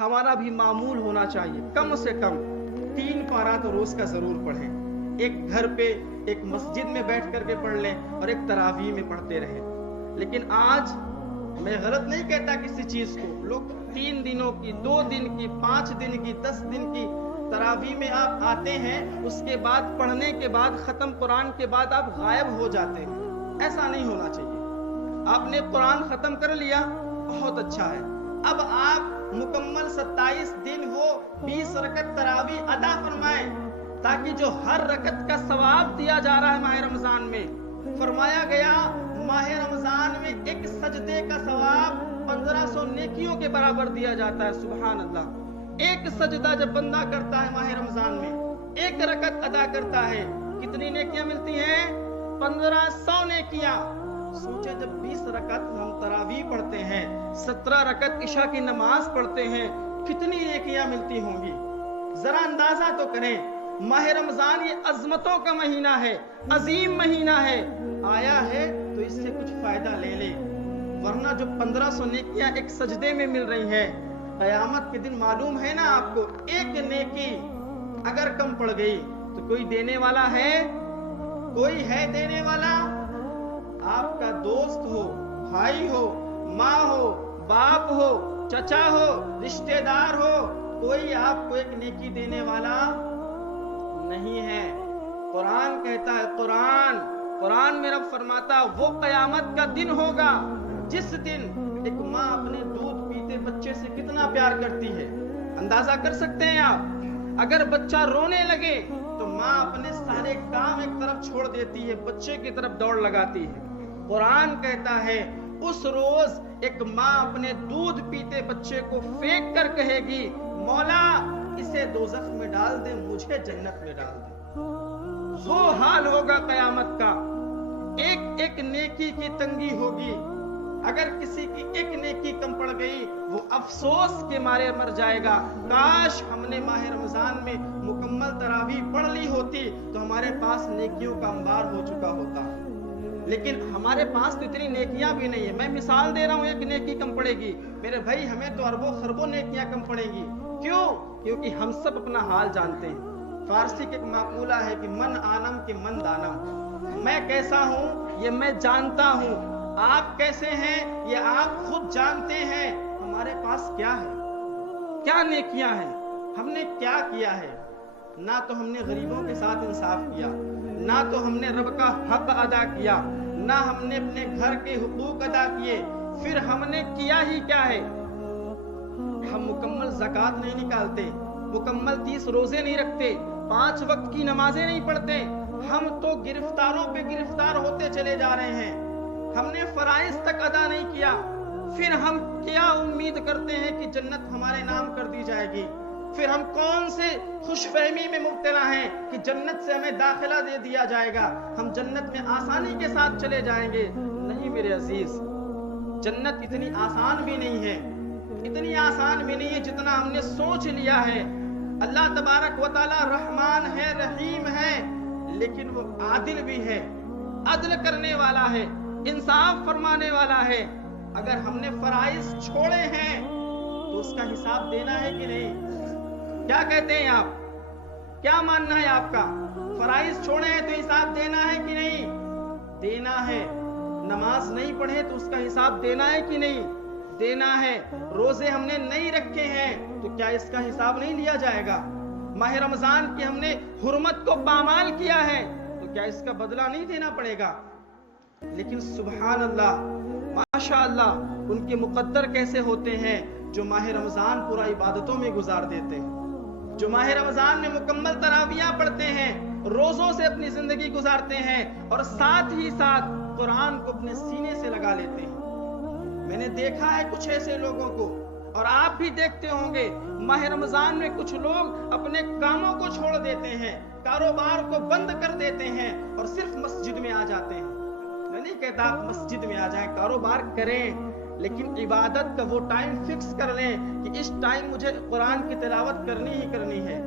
हमारा भी मामूल होना चाहिए, कम से कम 3 पारा तो रोज का जरूर पढ़ें। एक घर पे एक मस्जिद में बैठ करके पढ़ लें और एक तरावी में पढ़ते रहें। लेकिन आज मैं गलत नहीं कहता किसी चीज को, लोग 3 दिनों की, 2 दिन की, 5 दिन की, 10 दिन की तरावी में आप आते हैं, उसके बाद पढ़ने के बाद खत्म कुरान के बाद आप गायब हो जाते हैं। ऐसा नहीं होना चाहिए। आपने कुरान खत्म कर लिया, बहुत अच्छा है। अब आप मुकम्मल 27 दिन वो 20 रकत तरावी अदा फरमाएं, ताकि जो हर रकत का सवाब दिया जा रहा है माह रमजान में, फरमाया गया माह रमजान में एक सजदे का सवाब 1500 नेकियों के बराबर दिया जाता है। सुभान अल्लाह। एक सजदा जब बंदा करता है माह रमजान में, एक रकत अदा करता है, कितनी नेकियां मिलती हैं? 1500 नेकियां। सोचे जब 20 रकत हम तरावी पढ़ते हैं, 17 रकत इशा की नमाज पढ़ते हैं, कितनी नेकियां मिलती होंगी। जरा अंदाजा तो करें। माह रमजान ये अजमतों का महीना है, अजीम महीना है। आया है तो इससे कुछ फायदा ले ले, वरना जो 1500 नेकियां एक सजदे में मिल रही हैं, कयामत के दिन मालूम है ना आपको, एक नेकी अगर कम पड़ गई तो कोई देने वाला है? कोई है देने वाला? आपका दोस्त हो, भाई हो, माँ हो, बाप हो, चचा हो, रिश्तेदार हो, कोई आपको एक नेकी देने वाला नहीं है। कुरान कहता है, कुरान में रब फरमाता, वो कयामत का दिन होगा जिस दिन एक माँ अपने दूध पीते बच्चे से कितना प्यार करती है। अंदाजा कर सकते हैं आप? अगर बच्चा रोने लगे तो माँ अपने सारे काम एक तरफ छोड़ देती है, बच्चे की तरफ दौड़ लगाती है। कुरान कहता है उस रोज एक माँ अपने दूध पीते बच्चे को फेंक कर कहेगी, मौला इसे दोज़ख में डाल दे, मुझे जन्नत में डाल दे। वो हाल होगा कयामत का। एक एक नेकी की तंगी होगी। अगर किसी की एक नेकी कम पड़ गई, वो अफसोस के मारे मर जाएगा। काश हमने माह रमजान में मुकम्मल तरावी पढ़ ली होती तो हमारे पास नेकियों का अंबार हो चुका होता। लेकिन हमारे पास तो इतनी नेकियां भी नहीं है। मैं मिसाल दे रहा हूं, एक नेकी कम पड़ेगी, मेरे भाई हमें तो अरबों खरबों नेकियां कम पड़ेगी। क्यों? क्योंकि हम सब अपना हाल जानते हैं। फारसी के एक माकूला है कि मन आनम के मन दानम। मैं कैसा हूं ये मैं जानता हूं, आप कैसे हैं ये आप खुद जानते हैं। हमारे पास क्या है, क्या नेकियां हैं, हमने क्या किया है? ना तो हमने गरीबों के साथ इंसाफ किया, ना तो हमने रब का हक अदा किया, ना हमने अपने घर के हुकूक अदा किए। फिर हमने किया ही क्या है? हम मुकम्मल ज़कात नहीं निकालते, मुकम्मल 30 रोजे नहीं रखते, 5 वक्त की नमाजें नहीं पढ़ते। हम तो गिरफ्तारों पे गिरफ्तार होते चले जा रहे हैं। हमने फराइज तक अदा नहीं किया। फिर हम क्या उम्मीद करते हैं कि जन्नत हमारे नाम कर दी जाएगी? फिर हम कौन से खुशफहमी में मुब्तला हैं कि जन्नत से हमें दाखिला दे दिया जाएगा, हम जन्नत में आसानी के साथ चले जाएंगे? नहीं मेरे अजीज, जन्नत इतनी आसान भी नहीं है, इतनी आसान भी नहीं है जितना हमने सोच लिया है। अल्लाह तबारक व तआला रहमान है, रहीम है, लेकिन वो आदिल भी है, अदल करने वाला है, इंसाफ फरमाने वाला है। अगर हमने फराइज छोड़े हैं तो उसका हिसाब देना है कि नहीं? क्या कहते हैं आप? क्या मानना है आपका? फराइज छोड़े हैं तो हिसाब देना है कि नहीं? देना है। नमाज नहीं पढ़े तो उसका हिसाब देना है कि नहीं? देना है। रोजे हमने नहीं रखे हैं तो क्या इसका हिसाब नहीं लिया जाएगा? माह रमजान की हमने हुर्मत को पामाल किया है तो क्या इसका बदला नहीं देना पड़ेगा? लेकिन सुभान अल्लाह, माशाअल्लाह, उनके मुकद्दर कैसे होते हैं जो माह रमजान पूरा इबादतों में गुजार देते हैं, जो माह रमजान में मुकम्मल तरावियां पढ़ते हैं, रोजों से अपनी जिंदगी गुजारते हैं और साथ ही साथ कुरान को अपने सीने से लगा लेते हैं। मैंने देखा है कुछ ऐसे लोगों को, और आप भी देखते होंगे, माह रमजान में कुछ लोग अपने कामों को छोड़ देते हैं, कारोबार को बंद कर देते हैं और सिर्फ मस्जिद में आ जाते हैं। मैं नहीं कहता आप मस्जिद में आ जाएं, कारोबार करें, लेकिन इबादत का वो टाइम फिक्स कर लें कि इस टाइम मुझे कुरान की तिलावत करनी ही करनी है।